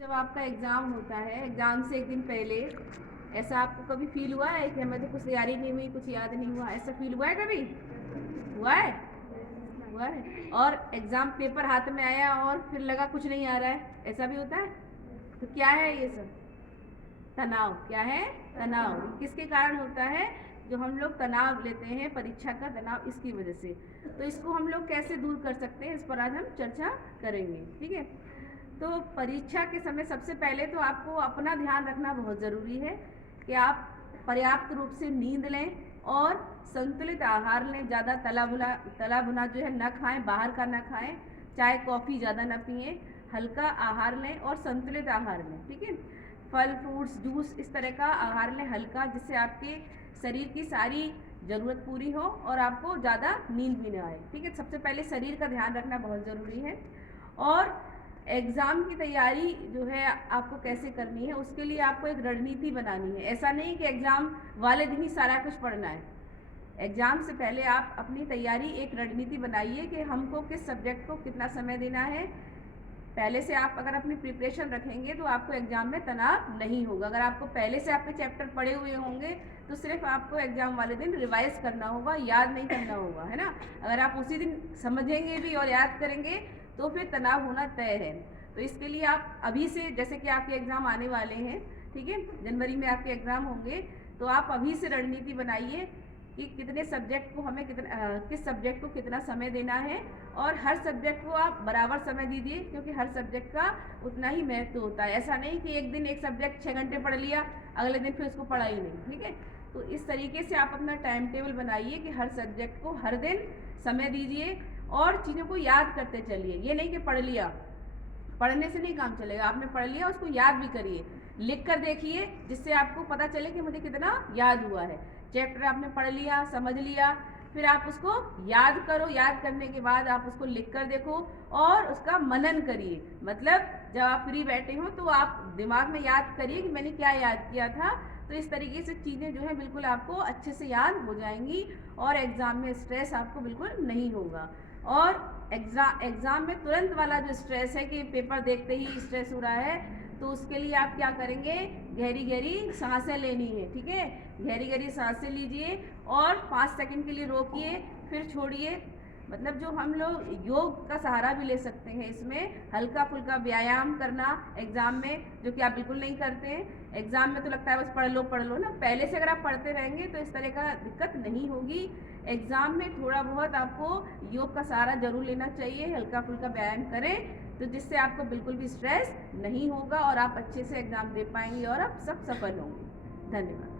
जब आपका एग्ज़ाम होता है, एग्ज़ाम से एक दिन पहले ऐसा आपको कभी फील हुआ है कि हमें तो कुछ तैयारी नहीं हुई, कुछ याद नहीं हुआ, ऐसा फील हुआ है कभी? हुआ है? हुआ है। और एग्ज़ाम पेपर हाथ में आया और फिर लगा कुछ नहीं आ रहा है, ऐसा भी होता है? तो क्या है ये सब? तनाव। क्या है? तनाव। किसके कारण होता है? जो हम लोग तनाव लेते हैं, परीक्षा का तनाव, इसकी वजह से। तो इसको हम लोग कैसे दूर कर सकते हैं, इस पर आज हम चर्चा करेंगे। ठीक है? तो परीक्षा के समय सबसे पहले तो आपको अपना ध्यान रखना बहुत ज़रूरी है कि आप पर्याप्त रूप से नींद लें और संतुलित आहार लें। ज़्यादा तला भुना जो है न खाएं, बाहर का न खाएं, चाय कॉफ़ी ज़्यादा न पिएं, हल्का आहार लें और संतुलित आहार लें। ठीक है? फल फ्रूट्स जूस इस तरह का आहार लें हल्का, जिससे आपके शरीर की सारी ज़रूरत पूरी हो और आपको ज़्यादा नींद भी ना आए। ठीक है? सबसे पहले शरीर का ध्यान रखना बहुत ज़रूरी है। और एग्ज़ाम की तैयारी जो है आपको कैसे करनी है, उसके लिए आपको एक रणनीति बनानी है। ऐसा नहीं कि एग्ज़ाम वाले दिन ही सारा कुछ पढ़ना है। एग्ज़ाम से पहले आप अपनी तैयारी एक रणनीति बनाइए कि हमको किस सब्जेक्ट को कितना समय देना है। पहले से आप अगर अपनी प्रिपरेशन रखेंगे तो आपको एग्ज़ाम में तनाव नहीं होगा। अगर आपको पहले से आपके चैप्टर पढ़े हुए होंगे तो सिर्फ आपको एग्ज़ाम वाले दिन रिवाइज करना होगा, याद नहीं करना होगा, है ना? अगर आप उसी दिन समझेंगे भी और याद करेंगे तो फिर तनाव होना तय है। तो इसके लिए आप अभी से, जैसे कि आपके एग्ज़ाम आने वाले हैं, ठीक है, जनवरी में आपके एग्ज़ाम होंगे, तो आप अभी से रणनीति बनाइए कि कितने सब्जेक्ट को हमें किस सब्जेक्ट को कितना समय देना है। और हर सब्जेक्ट को आप बराबर समय दीजिए, क्योंकि हर सब्जेक्ट का उतना ही महत्व होता है। ऐसा नहीं कि एक दिन एक सब्जेक्ट 6 घंटे पढ़ लिया, अगले दिन फिर उसको पढ़ा ही नहीं। ठीक है? तो इस तरीके से आप अपना टाइम टेबल बनाइए कि हर सब्जेक्ट को हर दिन समय दीजिए और चीज़ों को याद करते चलिए। ये नहीं कि पढ़ लिया, पढ़ने से नहीं काम चलेगा। आपने पढ़ लिया, उसको याद भी करिए, लिख कर देखिए, जिससे आपको पता चले कि मुझे कितना याद हुआ है। चैप्टर आपने पढ़ लिया, समझ लिया, फिर आप उसको याद करो। याद करने के बाद आप उसको लिख कर देखो और उसका मनन करिए। मतलब जब आप फ्री बैठे हो तो आप दिमाग में याद करिए कि मैंने क्या याद किया था। तो इस तरीके से चीज़ें जो है बिल्कुल आपको अच्छे से याद हो जाएंगी और एग्ज़ाम में स्ट्रेस आपको बिल्कुल नहीं होगा। और एग्ज़ाम में तुरंत वाला जो स्ट्रेस है कि पेपर देखते ही स्ट्रेस हो रहा है, तो उसके लिए आप क्या करेंगे, गहरी गहरी सांसें लेनी है। ठीक है? गहरी गहरी सांसें लीजिए और 5 सेकंड के लिए रोकिए, फिर छोड़िए। मतलब जो हम लोग योग का सहारा भी ले सकते हैं इसमें, हल्का फुल्का व्यायाम करना एग्ज़ाम में, जो कि आप बिल्कुल नहीं करते हैं। एग्ज़ाम में तो लगता है बस पढ़ लो ना। पहले से अगर आप पढ़ते रहेंगे तो इस तरह का दिक्कत नहीं होगी। एग्ज़ाम में थोड़ा बहुत आपको योग का सहारा ज़रूर लेना चाहिए, हल्का फुल्का व्यायाम करें, तो जिससे आपको बिल्कुल भी स्ट्रेस नहीं होगा और आप अच्छे से एग्ज़ाम दे पाएंगे और आप सब सफल होंगे। धन्यवाद।